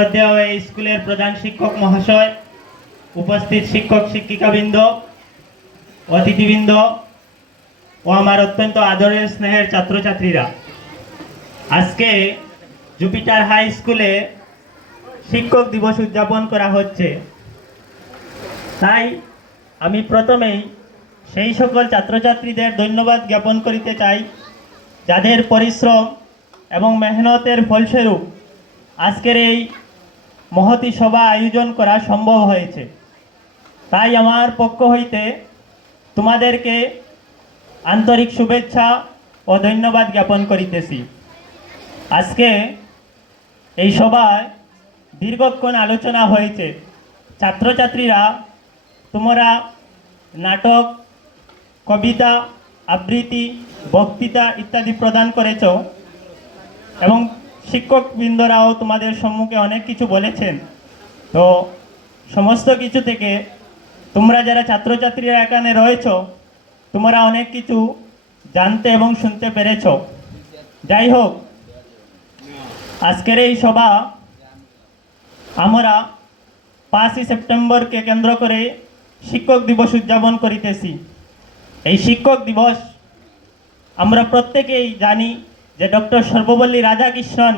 শ্রদ্ধেয় এই স্কুলের প্রধান শিক্ষক মহাশয়, উপস্থিত শিক্ষক শিক্ষিকাবৃন্দ, অতিথিবৃন্দ ও আমার অত্যন্ত আদরের স্নেহের ছাত্রছাত্রীরা, আজকে জুপিটার হাই স্কুলে শিক্ষক দিবস উদযাপন করা হচ্ছে। তাই আমি প্রথমেই সেই সকল ছাত্রছাত্রীদের ধন্যবাদ জ্ঞাপন করিতে চাই, যাদের পরিশ্রম এবং মেহনতের ফলস্বরূপ আজকের এই মহতি সভা আয়োজন করা সম্ভব হয়েছে। তাই আমার পক্ষ হইতে তোমাদেরকে আন্তরিক শুভেচ্ছা ও ধন্যবাদ জ্ঞাপন করিতেছি। আজকে এই সভায় দীর্ঘক্ষণ আলোচনা হয়েছে। ছাত্রছাত্রীরা তোমরা নাটক, কবিতা, আবৃত্তি, বক্তৃতা ইত্যাদি প্রদান করেছ এবং শিক্ষকবৃন্দরাও তোমাদের সম্মুখে অনেক কিছু বলেছেন। তো সমস্ত কিছু থেকে তোমরা যারা ছাত্রছাত্রীরা এখানে রয়েছ, তোমরা অনেক কিছু জানতে এবং শুনতে পেরেছ। যাই হোক, আজকের এই সভা আমরা 5ই সেপ্টেম্বরকে কেন্দ্র করে শিক্ষক দিবস উদযাপন করিতেছি। এই শিক্ষক দিবস আমরা প্রত্যেকেই জানি যে ডক্টর সর্বপল্লী রাধাকৃষ্ণন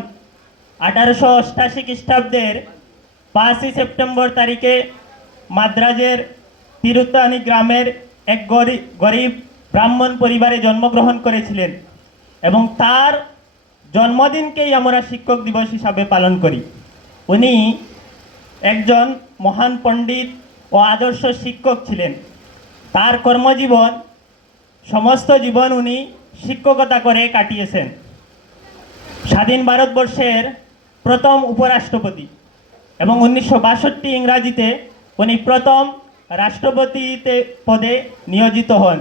1888 খ্রিস্টাব্দের 5ই সেপ্টেম্বর তারিখে মাদ্রাজের তিরুত্তানি গ্রামের এক গরিব ব্রাহ্মণ পরিবারে জন্মগ্রহণ করেছিলেন এবং তার জন্মদিনকেই আমরা শিক্ষক দিবস হিসাবে পালন করি। উনি একজন মহান পণ্ডিত ও আদর্শ শিক্ষক ছিলেন। তার কর্মজীবন, সমস্ত জীবন উনি শিক্ষকতা করে কাটিয়েছেন। স্বাধীন ভারতবর্ষের প্রথম উপরাষ্ট্রপতি এবং 1962 ইংরাজিতে উনি প্রথম রাষ্ট্রপতিতে পদে নিয়োজিত হন।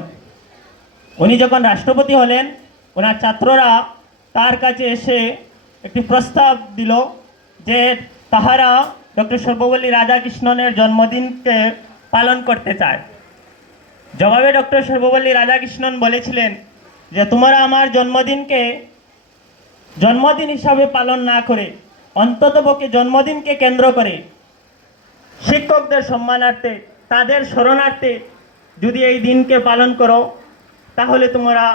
উনি যখন রাষ্ট্রপতি হলেন, ওনার ছাত্ররা তার কাছে এসে একটি প্রস্তাব দিল যে তাহারা ডক্টর সর্বপল্লী রাধাকৃষ্ণনের জন্মদিনকে পালন করতে চায়। জবাবে ডক্টর সর্বপল্লী রাধাকৃষ্ণন বলেছিলেন যে তোমরা আমার জন্মদিনকে জন্মদিন হিসাবে পালন না করে অন্ততপক্ষে জন্মদিনকে কেন্দ্র করে শিক্ষকদের সম্মানার্থে, তাদের স্মরণার্থে যদি এই দিনকে পালন করো তাহলে তোমরা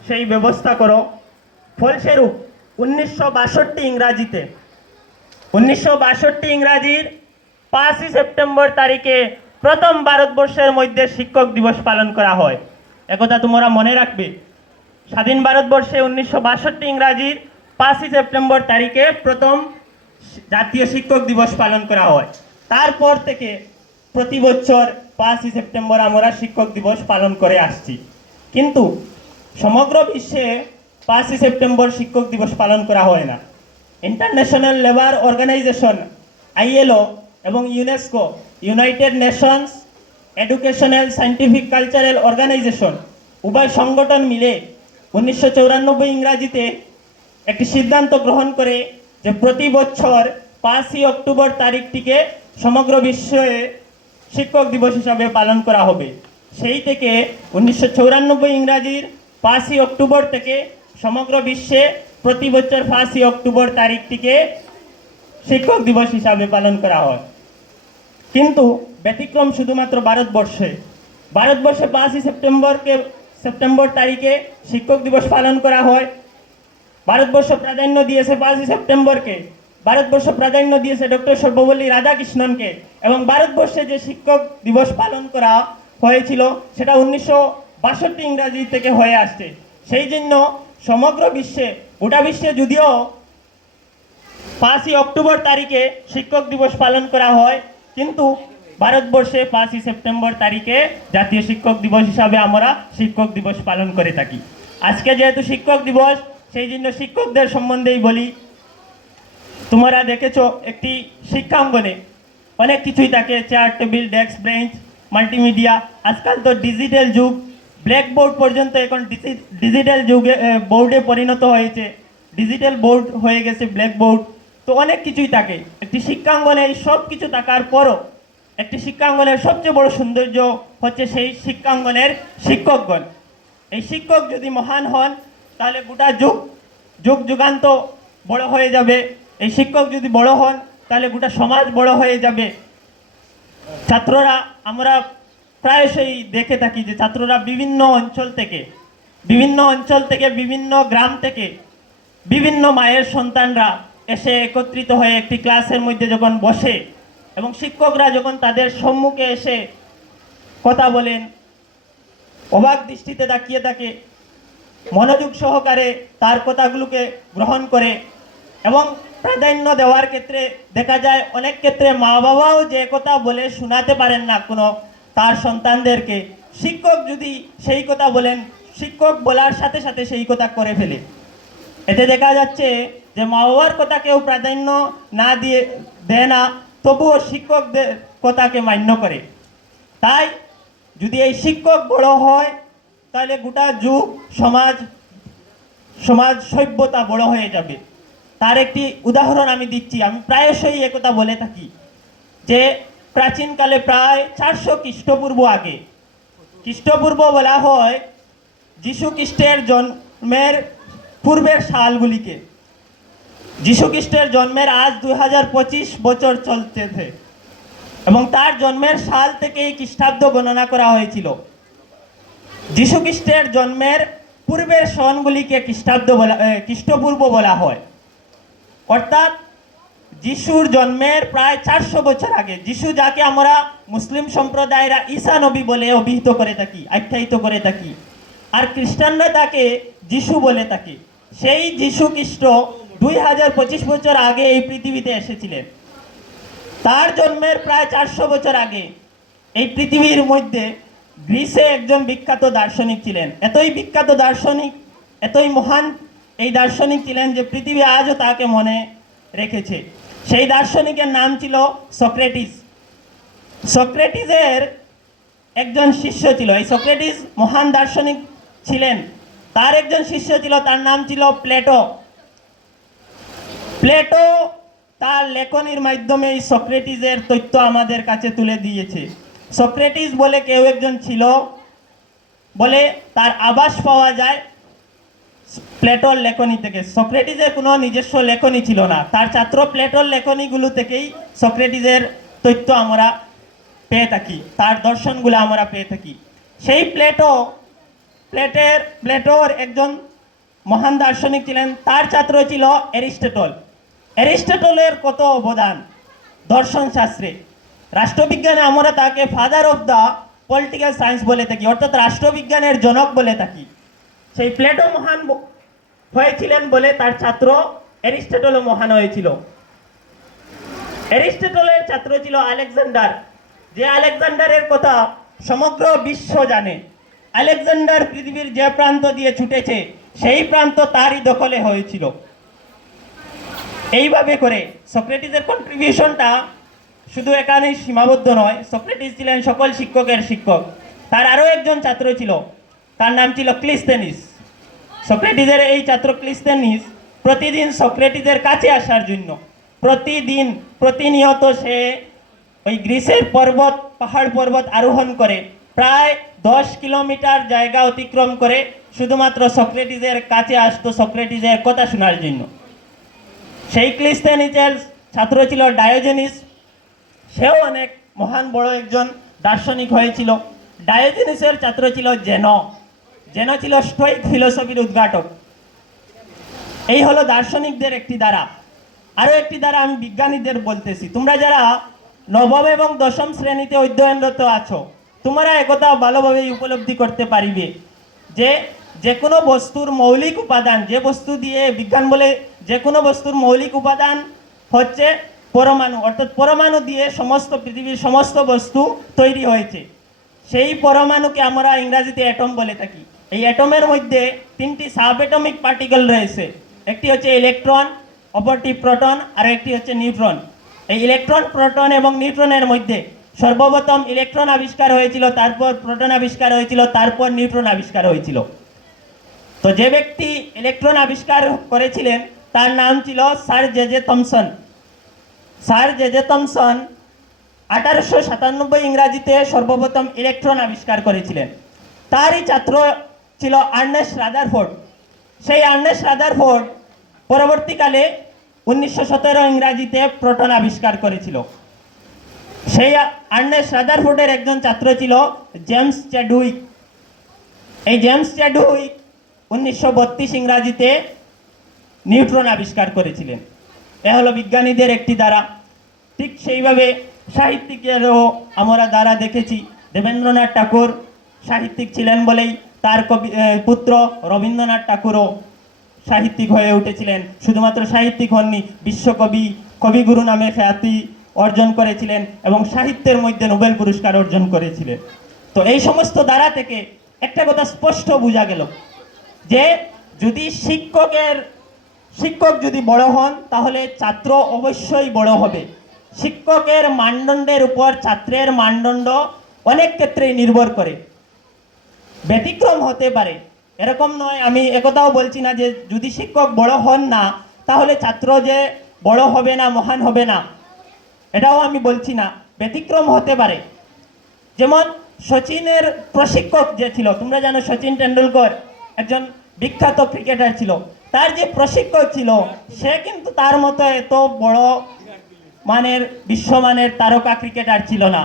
সেই ব্যবস্থা করো। ফলস্বরূপ 1962 ইংরাজির 5ই সেপ্টেম্বর তারিখে প্রথম ভারতবর্ষের মধ্যে শিক্ষক দিবস পালন করা হয়। একথা তোমরা মনে রাখবে। স্বাধীন ভারতবর্ষে 1962 ইংরাজির 5ই সেপ্টেম্বর তারিখে প্রথম জাতীয় শিক্ষক দিবস পালন করা হয়। তারপর থেকে প্রতি বছর 5ই সেপ্টেম্বর আমরা শিক্ষক দিবস পালন করে আসছি। কিন্তু সমগ্র বিশ্বে 5ই সেপ্টেম্বর শিক্ষক দিবস পালন করা হয় না। ইন্টারন্যাশনাল লেবার অর্গানাইজেশন ILO এবং UNESCO, United Nations Educational Scientific Cultural Organisation, উভয় সংগঠন মিলে 1994 ইংরাজিতে একটি সিদ্ধান্ত গ্রহণ করে যে প্রতি বছর 5ই অক্টোবর তারিখটিকে সমগ্র বিশ্বে শিক্ষক দিবস হিসাবে পালন করা হবে। সেই থেকে 1994 ইংরাজির 5ই অক্টোবর থেকে সমগ্র বিশ্বে প্রতি বছর 5ই অক্টোবর তারিখটিকে শিক্ষক দিবস হিসাবে পালন করা হয়। কিন্তু ব্যতিক্রম শুধুমাত্র ভারতবর্ষে 5ই সেপ্টেম্বর তারিখে শিক্ষক দিবস পালন করা হয়। ভারতবর্ষ প্রাধান্য দিয়েছে 5ই সেপ্টেম্বরকে, ভারতবর্ষ প্রাধান্য দিয়েছে ডক্টর সর্বপল্লী রাধাকৃষ্ণনকে এবং ভারতবর্ষে যে শিক্ষক দিবস পালন করা হয়েছিল সেটা 1962 ইংরাজি থেকে হয়ে আসছে। সেই জন্য সমগ্র বিশ্বে, গোটা বিশ্বে যদিও 5ই অক্টোবর তারিখে শিক্ষক দিবস পালন করা হয়, কিন্তু ভারতবর্ষে 5ই সেপ্টেম্বর তারিখে জাতীয় শিক্ষক দিবস হিসাবে আমরা শিক্ষক দিবস পালন করে থাকি। আজকে যেহেতু শিক্ষক দিবস, সেই জন্য শিক্ষকদের সম্বন্ধেই বলি। তোমরা দেখেছো একটি শিক্ষাঙ্গনে অনেক কিছুই থাকে, chair, table, desk, bench, multimedia. আজকাল তো ডিজিটাল যুগ, ব্ল্যাকবোর্ড পর্যন্ত এখন ডিজিটাল যুগে বোর্ডে পরিণত হয়েছে, ডিজিটাল বোর্ড হয়ে গেছে ব্ল্যাকবোর্ড। তো অনেক কিছুই থাকে একটি শিক্ষাঙ্গনে। এই সব কিছু থাকার পরও একটি শিক্ষাঙ্গনের সবচেয়ে বড় সৌন্দর্য হচ্ছে সেই শিক্ষাঙ্গনের শিক্ষকগণ। এই শিক্ষক যদি মহান হন তাহলে গোটা যুগ যুগান্ত বড় হয়ে যাবে। এই শিক্ষক যদি বড় হন তাহলে গোটা সমাজ বড় হয়ে যাবে। ছাত্ররা আমরা প্রায়শই দেখে থাকি যে ছাত্ররা বিভিন্ন অঞ্চল থেকে বিভিন্ন গ্রাম থেকে বিভিন্ন মায়ের সন্তানরা এসে একত্রিত হয়ে একটি ক্লাসের মধ্যে যখন বসে এবং শিক্ষকরা যখন তাদের সম্মুখে এসে কথা বলেন, অবাক দৃষ্টিতে তাকিয়ে থাকে, মনোযোগ সহকারে তার কথাগুলোকে গ্রহণ করে এবং প্রাধান্য দেওয়ার ক্ষেত্রে দেখা যায় অনেক ক্ষেত্রে মা বাবাও যে কথা বলে শোনাতে পারেন না কোনো তার সন্তানদেরকে, শিক্ষক যদি সেই কথা বলেন, শিক্ষক বলার সাথে সাথে সেই কথা করে ফেলে। এতে দেখা যাচ্ছে যে মা বাবার কথা কেউ প্রাধান্য না দিয়ে দেয় না, তবুও শিক্ষকদের কথাকে মান্য করে। তাই যদি এই শিক্ষক বড় হয় তাহলে গোটা যুগ সমাজ সভ্যতা বড় হয়ে যাবে। তার একটি উদাহরণ আমি দিচ্ছি। আমি প্রায়শই একথা বলে থাকি যে প্রাচীনকালে প্রায় 400 খ্রিস্টপূর্ব আগে, খ্রিস্টপূর্ব বলা হয় যীশু খ্রিস্টের জন্মের পূর্বের সালগুলিকে। যীশু খ্রিস্টের জন্মের আজ 2025 বছর চলতেছে এবং তার জন্মের সাল থেকেই খ্রিস্টাব্দ গণনা করা হয়েছিল। যীশু খ্রিস্টের জন্মের পূর্বের সনগুলিকে খ্রিস্টপূর্ব বলা হয়। অর্থাৎ যিশুর জন্মের প্রায় 400 বছর আগে, যিশু যাকে আমরা মুসলিম সম্প্রদায়েরা ঈসা নবী বলে অভিহিত করে থাকি, আখ্যায়িত করে থাকি, আর খ্রিস্টানরা তাকে যিশু বলে থাকি, সেই যিশু খ্রিস্ট 2025 বছর আগে এই পৃথিবীতে এসেছিলেন। তার জন্মের প্রায় 400 বছর আগে এই পৃথিবীর মধ্যে গ্রিসে একজন বিখ্যাত দার্শনিক ছিলেন। এতই বিখ্যাত দার্শনিক, এতই মহান এই দার্শনিক ছিলেন যে পৃথিবী আজও তাকে মনে রেখেছে। সেই দার্শনিকের নাম ছিল সক্রেটিস। সক্রেটিসের একজন শিষ্য ছিল, এই সক্রেটিস মহান দার্শনিক ছিলেন, তার একজন শিষ্য ছিল, তার নাম ছিল প্লেটো। প্লেটো তার লেখনীর মাধ্যমে এই সক্রেটিসের তথ্য আমাদের কাছে তুলে দিয়েছে। সক্রেটিস বলে কেউ একজন ছিল বলে তার আভাস পাওয়া যায় প্লেটোর লেখনী থেকে। সক্রেটিসের কোনো নিজস্ব লেখনী ছিল না, তার ছাত্র প্লেটোর লেখনীগুলো থেকেই সক্রেটিসের তথ্য আমরা পেয়ে থাকি, তার দর্শনগুলো আমরা পেয়ে থাকি। সেই প্লেটোর একজন মহান দার্শনিক ছিলেন, তার ছাত্র ছিল অ্যারিস্টটল। অ্যারিস্টটলের কত অবদান দর্শন শাস্ত্রে, রাষ্ট্রবিজ্ঞানে আমরা তাকে father of the political science বলে থাকি, অর্থাৎ রাষ্ট্রবিজ্ঞানের জনক বলে থাকি। সেই প্লেটো মহান হয়েছিলেন বলে তার ছাত্র অ্যারিস্টটলও মহান হয়েছিল। অ্যারিস্টটলের ছাত্র ছিল আলেকজান্ডার, যে আলেকজান্ডারের কথা সমগ্র বিশ্ব জানে। আলেকজান্ডার পৃথিবীর যে প্রান্ত দিয়ে ছুটেছে সেই প্রান্ত তারই দখলে হয়েছিল। এইভাবে করে সক্রেটিসের কন্ট্রিবিউশনটা শুধু এখানেই সীমাবদ্ধ নয়। সক্রেটিস ছিলেন সকল শিক্ষকের শিক্ষক। তার আরও একজন ছাত্র ছিল, তার নাম ছিল ক্লিস্তেনিস। সক্রেটিসের এই ছাত্র ক্লিস্তেনিস প্রতিদিন সক্রেটিসের কাছে আসার জন্য প্রতিনিয়ত সে ওই গ্রিসের পাহাড় পর্বত আরোহণ করে প্রায় 10 কিলোমিটার জায়গা অতিক্রম করে শুধুমাত্র সক্রেটিসের কাছে আসতো সক্রেটিসের কথা শোনার জন্য। সেই ক্লিস্তেনিসের ছাত্র ছিল ডায়োজেনিস, সেও অনেক মহান বড় একজন দার্শনিক হয়েছিল। ডায়োজেনিসের ছাত্র ছিল জেনো ছিল স্টোইক ফিলোসফির উদ্ঘাটক। এই হলো দার্শনিকদের একটি ধারা। আরও একটি ধারা আমি বিজ্ঞানীদের বলতেছি। তোমরা যারা নবম এবং দশম শ্রেণীতে অধ্যয়নরত আছো, তোমরা একথা ভালোভাবেই উপলব্ধি করতে পারিবে যে কোনো বস্তুর মৌলিক উপাদান, যে বস্তু দিয়ে বিজ্ঞান বলে যে কোনো বস্তুর মৌলিক উপাদান হচ্ছে পরমাণু, অর্থাৎ পরমাণু দিয়ে পৃথিবীর সমস্ত বস্তু তৈরি হয়েছে। সেই পরমাণুকে আমরা ইংরেজিতে অ্যাটম বলে থাকি। এই অ্যাটমের মধ্যে 3টি সাব অ্যাটমিক পার্টিকেল রয়েছে, একটি হচ্ছে ইলেকট্রন, অপরটি প্রোটন, আর একটি হচ্ছে নিউট্রন। এই ইলেকট্রন, প্রোটন এবং নিউট্রনের মধ্যে সর্বপ্রথম ইলেকট্রন আবিষ্কার হয়েছিল, তারপর প্রোটন আবিষ্কার হয়েছিল, তারপর নিউট্রন আবিষ্কার হয়েছিল। তো যে ব্যক্তি ইলেকট্রন আবিষ্কার করেছিলেন তার নাম ছিল sir J Thomson. Sir J Thomson 1897 ইংরাজিতে সর্বপ্রথম ইলেকট্রন আবিষ্কার করেছিলেন। তারই ছাত্র ছিল আর্নেস্ট রাদারফোর্ড। সেই আর্নেস্ট রাদারফোর্ড পরবর্তীকালে 1917 ইংরাজিতে প্রোটন আবিষ্কার করেছিল। সেই আর্নেস্ট রাদারফোর্ডের একজন ছাত্র ছিল জেমস চ্যাডউইক। এই জেমস চ্যাডউইক 1932 ইংরাজিতে নিউট্রন আবিষ্কার করেছিলেন। এ হলো বিজ্ঞানীদের একটি ধারা। ঠিক সেইভাবে সাহিত্যিকেরও আমরা দ্বারা দেখেছি। দেবেন্দ্রনাথ ঠাকুর সাহিত্যিক ছিলেন বলেই তার পুত্র রবীন্দ্রনাথ ঠাকুরও সাহিত্যিক হয়ে উঠেছিলেন। শুধুমাত্র সাহিত্যিক হননি, বিশ্বকবি, কবিগুরু নামে খ্যাতি অর্জন করেছিলেন এবং সাহিত্যের মধ্যে নোবেল পুরস্কার অর্জন করেছিলেন। তো এই সমস্ত দ্বারা থেকে একটা কথা স্পষ্ট বোঝা গেল যে যদি শিক্ষক যদি বড় হন তাহলে ছাত্র অবশ্যই বড় হবে। শিক্ষকের মানদণ্ডের উপর ছাত্রের মানদণ্ড অনেক ক্ষেত্রেই নির্ভর করে। ব্যতিক্রম হতে পারে, এরকম নয়। আমি একথাও বলছি না যে যদি শিক্ষক বড় হন না তাহলে ছাত্র যে বড় হবে না, মহান হবে না, এটাও আমি বলছি না। ব্যতিক্রম হতে পারে। যেমন সচিনের প্রশিক্ষক যে ছিল, তোমরা জানো সচিন টেন্ডুলকর একজন বিখ্যাত ক্রিকেটার ছিল। তার যে প্রশিক্ষক ছিল সে কিন্তু তার মতো এত বড় মানের বিশ্বমানের তারকা ক্রিকেটার ছিল না।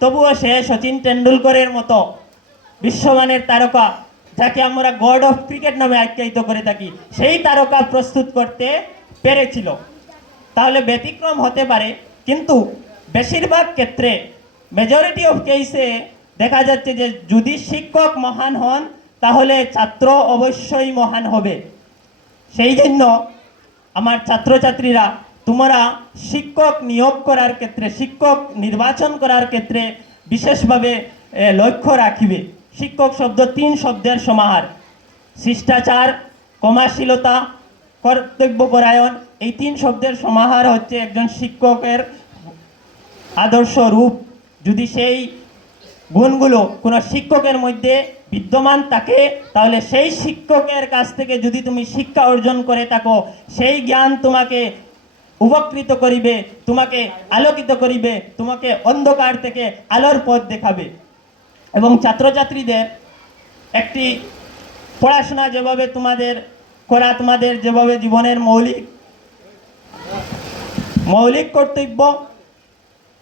তবুও সে সচিন টেন্ডুলকরের মতো বিশ্বমানের তারকা, যাকে আমরা গড অফ ক্রিকেট নামে আখ্যায়িত করে থাকি, সেই তারকা প্রস্তুত করতে পেরেছিল। তাহলে ব্যতিক্রম হতে পারে, কিন্তু বেশিরভাগ ক্ষেত্রে মেজরিটি অফ কেসে দেখা যাচ্ছে যে যদি শিক্ষক মহান হন তাহলে ছাত্র অবশ্যই মহান হবে। সেই জন্য আমার ছাত্রছাত্রীরা, তোমরা শিক্ষক নিয়োগ করার ক্ষেত্রে, শিক্ষক নির্বাচন করার ক্ষেত্রে বিশেষভাবে লক্ষ্য রাখিবে। শিক্ষক শব্দ 3 শব্দের সমাহার। শিষ্টাচার, ক্ষমাশীলতা, কর্তব্যপরায়ণ, এই 3 শব্দের সমাহার হচ্ছে একজন শিক্ষকের আদর্শ রূপ। যদি সেই গুণগুলো কোনো শিক্ষকের মধ্যে বিদ্যমান থাকে তাহলে সেই শিক্ষকের কাছ থেকে যদি তুমি শিক্ষা অর্জন করে থাকো, সেই জ্ঞান তোমাকে উপকৃত করিবে, তোমাকে আলোকিত করিবে, তোমাকে অন্ধকার থেকে আলোর পথ দেখাবে। এবং ছাত্রছাত্রীদের একটি পড়াশোনা যেভাবে তোমাদের করা, তোমাদের যেভাবে জীবনের মৌলিক কর্তব্য,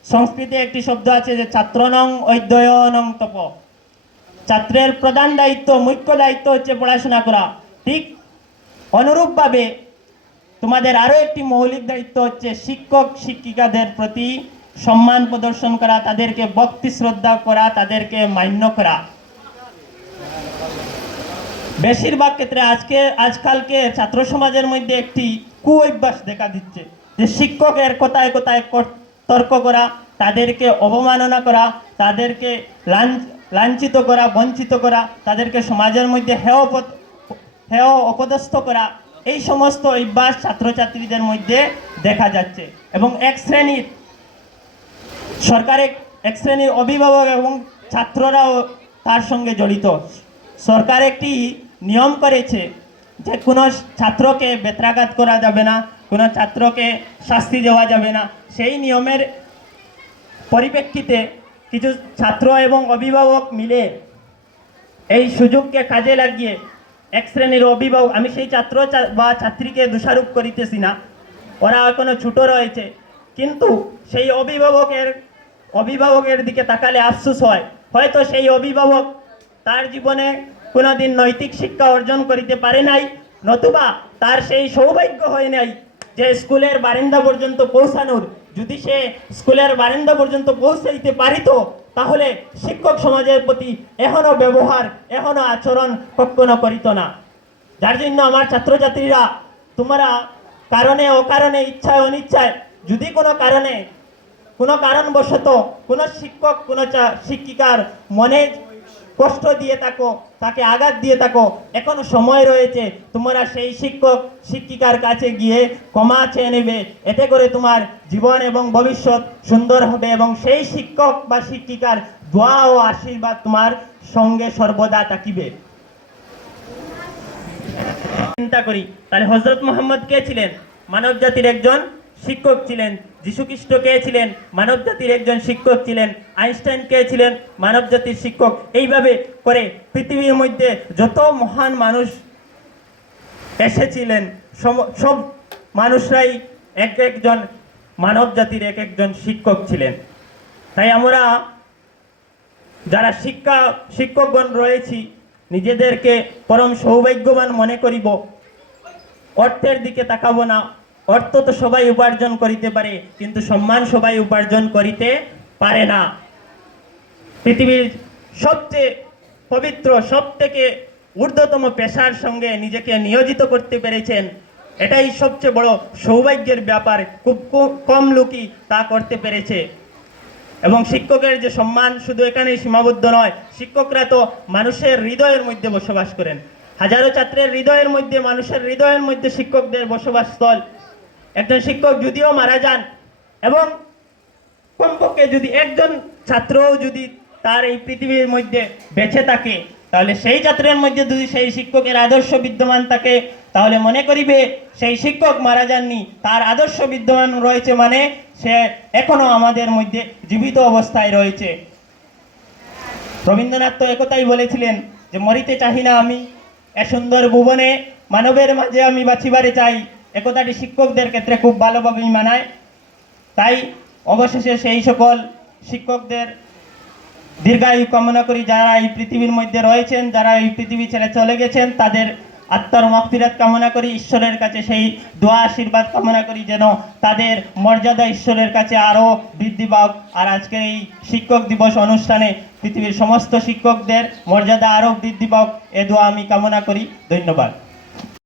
সংস্কৃতে একটি শব্দ আছে যে ছাত্রনং অধ্যয়নং তপ। ছাত্রের প্রধান দায়িত্ব, মুখ্য দায়িত্ব হচ্ছে পড়াশোনা করা। ঠিক অনুরূপভাবে তোমাদের আরও একটি মৌলিক দায়িত্ব হচ্ছে শিক্ষক শিক্ষিকাদের প্রতি সম্মান প্রদর্শন করা, তাদেরকে ভক্তি শ্রদ্ধা করা, তাদেরকে মান্য করা। বেশিরভাগ ক্ষেত্রে আজকালকে ছাত্র সমাজের মধ্যে একটি কুঅভ্যাস দেখা দিচ্ছে যে শিক্ষকের কথায় কথায় তর্ক করা, তাদেরকে অবমাননা করা, তাদেরকে লাঞ্ছিত করা, বঞ্চিত করা, তাদেরকে সমাজের মধ্যে হেয় অপদস্থ করা। এই সমস্ত অভ্যাস ছাত্রছাত্রীদের মধ্যে দেখা যাচ্ছে। এবং এক শ্রেণীর অভিভাবক এবং ছাত্ররাও তার সঙ্গে জড়িত। সরকার একটি নিয়ম করেছে যে কোনো ছাত্রকে বেত্রাঘাত করা যাবে না, কোনো ছাত্রকে শাস্তি দেওয়া যাবে না। সেই নিয়মের পরিপ্রেক্ষিতে কিছু ছাত্র এবং অভিভাবক মিলে এই সুযোগকে কাজে লাগিয়ে এক শ্রেণীর অভিভাবক, আমি সেই ছাত্র বা ছাত্রীকে দোষারোপ করিতেছি না, ওরা এখনো ছোট রয়েছে, কিন্তু সেই অভিভাবকের দিকে তাকালে আফসোস হয়। হয়তো সেই অভিভাবক তার জীবনে কোনোদিন নৈতিক শিক্ষা অর্জন করিতে পারে নাই, নতুবা তার সেই সৌভাগ্য হয় নাই যে স্কুলের বারান্দা পর্যন্ত পৌঁছানোর। যদি সে স্কুলের বারান্দা পর্যন্ত পৌঁছাইতে পারিত তাহলে শিক্ষক সমাজের প্রতি এখনো ব্যবহার, এখনো আচরণ কখনো করিত না। যার জন্য আমার ছাত্রছাত্রীরা, তোমরা কারণে অকারণে, ইচ্ছায় অনিচ্ছায়, যদি কোনো কারণবশত কোনো শিক্ষক কোনো শিক্ষিকার মনে কষ্ট দিয়ে থাকো, তাকে আঘাত দিয়ে থাকো, এখনো সময় রয়েছে। তোমরা সেই শিক্ষক শিক্ষিকার কাছে গিয়ে ক্ষমা চেয়ে নেবে। এতে করে তোমার জীবন এবং ভবিষ্যৎ সুন্দর হবে এবং সেই শিক্ষক বা শিক্ষিকার দোয়া ও আশীর্বাদ তোমার সঙ্গে সর্বদা থাকিবে। চিন্তা করি তাহলে হযরত মুহাম্মদ কে ছিলেন? মানব জাতির একজন শিক্ষক ছিলেন। যীশু খ্রিস্ট কে ছিলেন? মানব জাতির একজন শিক্ষক ছিলেন। আইনস্টাইন কে ছিলেন? মানব জাতির শিক্ষক। এইভাবে করে পৃথিবীর মধ্যে যত মহান মানুষ এসেছিলেন সব মানুষরাই এক একজন মানব জাতির এক একজন শিক্ষক ছিলেন। তাই আমরা যারা শিক্ষকগণ রয়েছি নিজেদেরকে পরম সৌভাগ্যবান মনে করিব। অর্থের দিকে তাকাবো না। অর্থ তো সবাই উপার্জন করিতে পারে, কিন্তু সম্মান সবাই উপার্জন করিতে পারে না। পৃথিবীর সবচেয়ে পবিত্র, সব থেকে ঊর্ধ্বতম পেশার সঙ্গে নিজেকে নিয়োজিত করতে পেরেছেন, এটাই সবচেয়ে বড় সৌভাগ্যের ব্যাপার। খুব কম লোকই তা করতে পেরেছে। এবং শিক্ষকের যে সম্মান শুধু এখানেই সীমাবদ্ধ নয়, শিক্ষকরা তো মানুষের হৃদয়ের মধ্যে বসবাস করেন। হাজারো ছাত্রের হৃদয়ের মধ্যে, মানুষের হৃদয়ের মধ্যে শিক্ষকদের বসবাস স্থল। একজন শিক্ষক যদিও মারা যান এবং কমপক্ষে যদি একজন ছাত্রও যদি তার এই পৃথিবীর মধ্যে বেঁচে থাকে, তাহলে সেই ছাত্রের মধ্যে যদি সেই শিক্ষকের আদর্শ বিদ্যমান থাকে, তাহলে মনে করিবে সেই শিক্ষক মারা যাননি, তার আদর্শ বিদ্যমান রয়েছে, মানে সে এখনো আমাদের মধ্যে জীবিত অবস্থায় রয়েছে। রবীন্দ্রনাথ তো একথাই বলেছিলেন যে মরিতে চাহি না আমি, এ সুন্দর ভুবনে মানবের মাঝে আমি বাঁচিবারে চাই। একথাটি শিক্ষকদের ক্ষেত্রে খুব ভালোভাবেই মানায়। তাই অবশেষে সেই সকল শিক্ষকদের দীর্ঘায়ু কামনা করি, যারা এই পৃথিবীর মধ্যে রয়েছেন, যারা এই পৃথিবী ছেড়ে চলে গেছেন, তাদের আত্মার মাগফিরাত কামনা করি। ঈশ্বরের কাছে সেই দোয়া আশীর্বাদ কামনা করি যেন তাদের মর্যাদা ঈশ্বরের কাছে আরও বৃদ্ধি পাক। আর আজকের এই শিক্ষক দিবস অনুষ্ঠানে পৃথিবীর সমস্ত শিক্ষকদের মর্যাদা আরও বৃদ্ধি পাক, এ দোয়া আমি কামনা করি। ধন্যবাদ।